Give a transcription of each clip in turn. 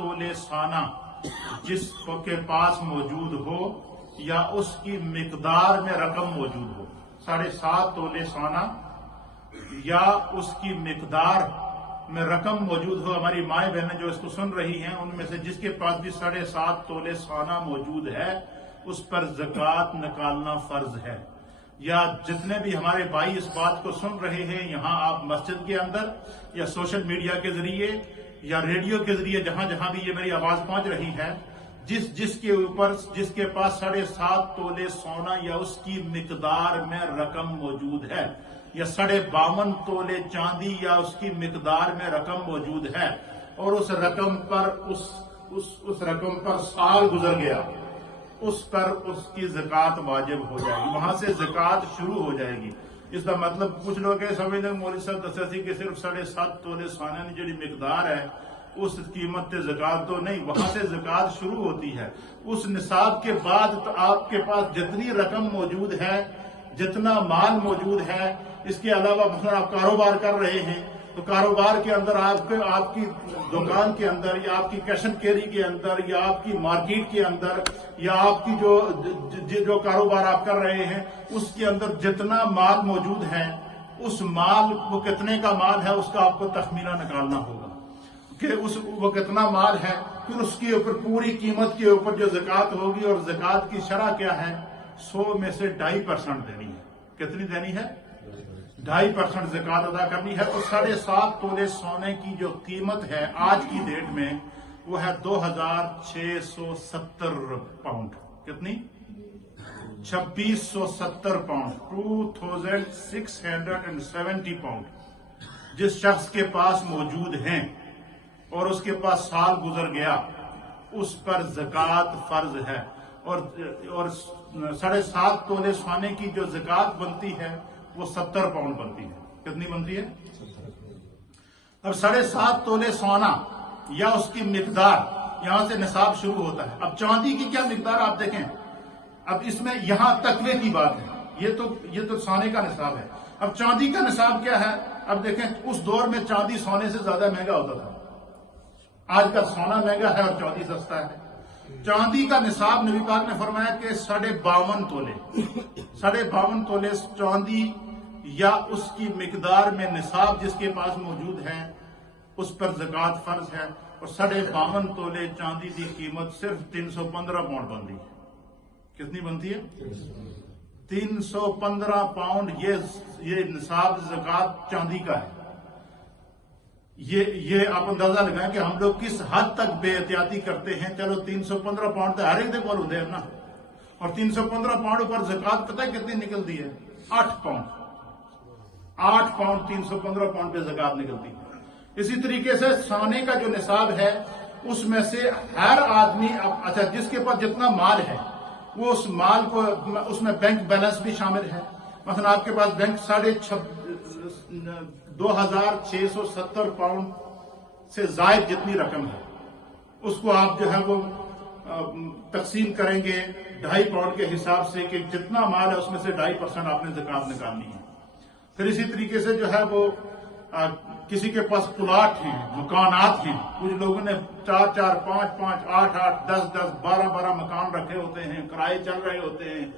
तोले साना जिस के पास मौजूद हो या उसकी मिकदार में रकम मौजूद हो। 7.5 तोले साना या उसकी मिकदार में रकम मौजूद हो। हमारी माएँ बहनें जो इसको सुन रही हैं, उनमें से जिसके पास भी 7.5 तोले साना मौजूद है, उस पर ज़कात निकालना फर्ज है। या जितने भी हमारे भाई इस बात को सुन रहे हैं, यहाँ आप मस्जिद के अंदर या सोशल मीडिया के जरिए या रेडियो के जरिए, जहां जहां भी ये मेरी आवाज पहुंच रही है, जिसके पास 7.5 तोले सोना या उसकी मिकदार में रकम मौजूद है, या 52.5 तोले चांदी या उसकी मिकदार में रकम मौजूद है, और उस रकम पर साल गुजर गया, उस पर उसकी ज़कात वाजिब हो जाएगी। वहां से ज़कात शुरू हो जाएगी। इसका मतलब कुछ लोग समझते मौलवी साहब दस्या सी कि सिर्फ 7.5 तोले सोने की जी मिकदार है उस कीमत से ज़कात तो नहीं, वहां से ज़कात शुरू होती है। उस निसाब के बाद तो आपके पास जितनी रकम मौजूद है, जितना माल मौजूद है, इसके अलावा मतलब आप कारोबार कर रहे हैं तो कारोबार के अंदर आपकी दुकान के अंदर या आपकी कैश एंड कैरी के अंदर या आपकी मार्केट के अंदर या आपकी जो कारोबार आप कर रहे हैं उसके अंदर जितना माल मौजूद है, उस माल वो कितने का माल है उसका आपको तखमीना निकालना होगा कि वो कितना माल है। फिर उसके ऊपर पूरी कीमत के ऊपर जो ज़कात होगी, और ज़कात की शरह क्या है, 100 में से 2.5% देनी है। कितनी देनी है? 2.5% ज़कात अदा करनी है। तो 7.5 तोले सोने की जो कीमत है आज की डेट में वो है 2,670 पाउंड। कितनी? 2,670 पाउंड, 2,670 पाउंड जिस शख्स के पास मौजूद हैं और उसके पास साल गुजर गया, उस पर ज़कात फर्ज है। और 7.5 तोले सोने की जो ज़कात बनती है वो 70 पाउंड बनती है। कितनी बनती है? अब 7.5 तोले सोना या उसकी मिकदार, यहां से निसाब शुरू होता है। अब चांदी की क्या मिकदार आप देखें, अब इसमें यहां तकवे की बात है, ये तो सोने का निसाब है। अब चांदी का निसाब क्या है? अब देखें, उस दौर में चांदी सोने से ज्यादा महंगा होता था। आज का सोना महंगा है और चांदी सस्ता है। चांदी का निसाब नबी पाक ने फरमाया कि 52.5 तोले 52 तोले चांदी या उसकी मिकदार में निसाब जिसके पास मौजूद है उस पर ज़कात फर्ज है। और 52.5 तोले चांदी की कीमत सिर्फ 315 पाउंड बनती है। कितनी बनती है? 315 पाउंड। ये निसाब ज़कात चांदी का है। ये आप अंदाजा लगाएं कि हम लोग किस हद तक बेहतियाती करते हैं। चलो 315 पाउंड तो हर एक दे बोल दे ना, और 315 पाउंड पर ज़कात पता है कितनी निकलती है? 8 पाउंड 315 पाउंड पे ज़कात निकलती है। इसी तरीके से सोने का जो निसाब है उसमें से हर आदमी, अच्छा जिसके पास जितना माल है वो उस माल को, उसमें बैंक बैलेंस भी शामिल है। मतलब आपके पास बैंक 2,670 पाउंड से जायद जितनी रकम है उसको आप जो है वो तकसीम करेंगे 2.5 पाउंड के हिसाब से कि जितना माल है उसमें से 2.5% आपने ज़कात निकालनी है। फिर इसी तरीके से जो है वो किसी के पास प्लाट हैं, मकानात हैं। कुछ लोगों ने 4-4, 5-5, 8-8, 10-10, 12-12 मकान रखे होते हैं, किराए चल रहे होते हैं।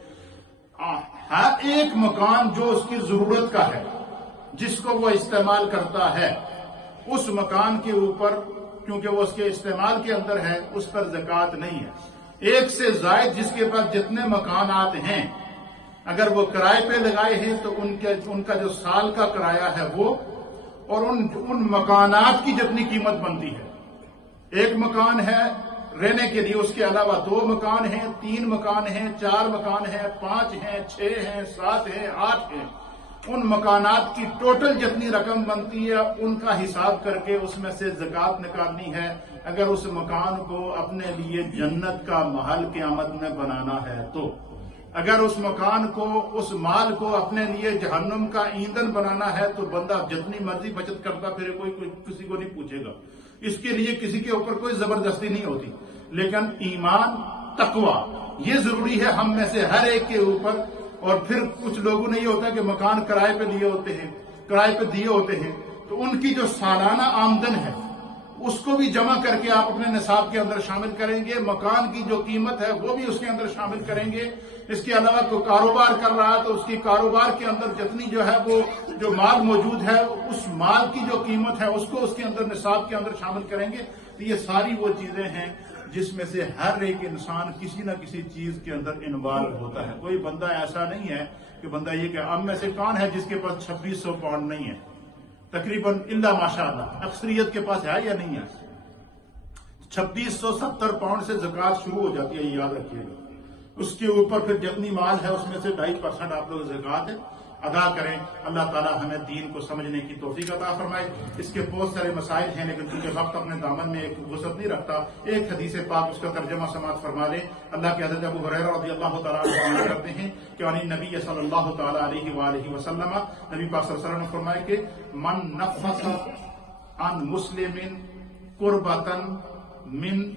हर एक मकान जो उसकी जरूरत का है, जिसको वो इस्तेमाल करता है, उस मकान के ऊपर क्योंकि वो उसके इस्तेमाल के अंदर है उस पर ज़कात नहीं है। एक से जायद जिसके पास जितने मकानात हैं, अगर वो किराए पे लगाए हैं तो उनका जो साल का किराया है वो, और उन मकानात की जितनी कीमत बनती है। एक मकान है रहने के लिए, उसके अलावा 2 मकान हैं, 3 मकान हैं, 4 मकान हैं, 5 हैं, 6 हैं, 7 हैं, 8 हैं। उन मकानात की टोटल जितनी रकम बनती है उनका हिसाब करके उसमें से ज़कात निकालनी है। अगर उस मकान को अपने लिए जन्नत का महल क़यामत में बनाना है तो, अगर उस मकान को, उस माल को अपने लिए जहन्नुम का ईंधन बनाना है तो बंदा जितनी मर्जी बचत करता फिर कोई किसी को नहीं पूछेगा। इसके लिए किसी के ऊपर कोई जबरदस्ती नहीं होती। लेकिन ईमान, तकवा ये जरूरी है हम में से हर एक के ऊपर। और फिर कुछ लोगों ने ये होता है कि मकान किराए पे दिए होते हैं, तो उनकी जो सालाना आमदन है اس کو بھی جمع کر کے آپ اپنے نصاب کے اندر شامل کریں گے. مکان کی جو قیمت ہے وہ بھی اس کے اندر شامل کریں گے. اس کے علاوہ کوئی کاروبار کر رہا ہے تو اس کی کاروبار کے اندر جتنی جو ہے وہ جو مال موجود ہے اس مال کی جو قیمت ہے اس کو اس کے اندر نصاب کے اندر شامل کریں گے. تو یہ ساری وہ چیزیں ہیں جس میں سے ہر ایک انسان کسی نہ کسی چیز کے اندر انوالو ہوتا ہے. کوئی بندہ ایسا نہیں ہے کہ بندہ یہ کہ ہم میں سے کون ہے جس کے پاس 2600 پاؤنڈ نہیں ہے. تقریباً الا ماشاء اللہ اکثریت کے پاس ہے یا نہیں ہے. 2670 پاؤنڈ سے زکوٰۃ شروع ہو جاتی ہے, یہ یاد رکھیے گا. اس کے اوپر پھر جتنی مال ہے اس میں سے 2.5% آپ لوگ زکوٰۃ ادا کریں. اللہ تعالیٰ ہمیں دین کو سمجھنے کی توفیق عطا فرمائے. اس کے بہت سارے مسائل ہیں لیکن چونکہ وقت اپنے دامن میں ایک وسعت نہیں رکھتا, ایک حدیث پاک اس کا ترجمہ سماعت فرما لیں. اللہ کے حضرت ابو ہریرہ رضی اللہ تعالیٰ عنہ کرتے ہیں کہ عن نبی صلی اللہ تعالیٰ علیہ وآلہ وسلم, نبی پاک صلی اللہ علیہ وسلم نے فرمایا کہ من نفس عن مسلم قربۃ من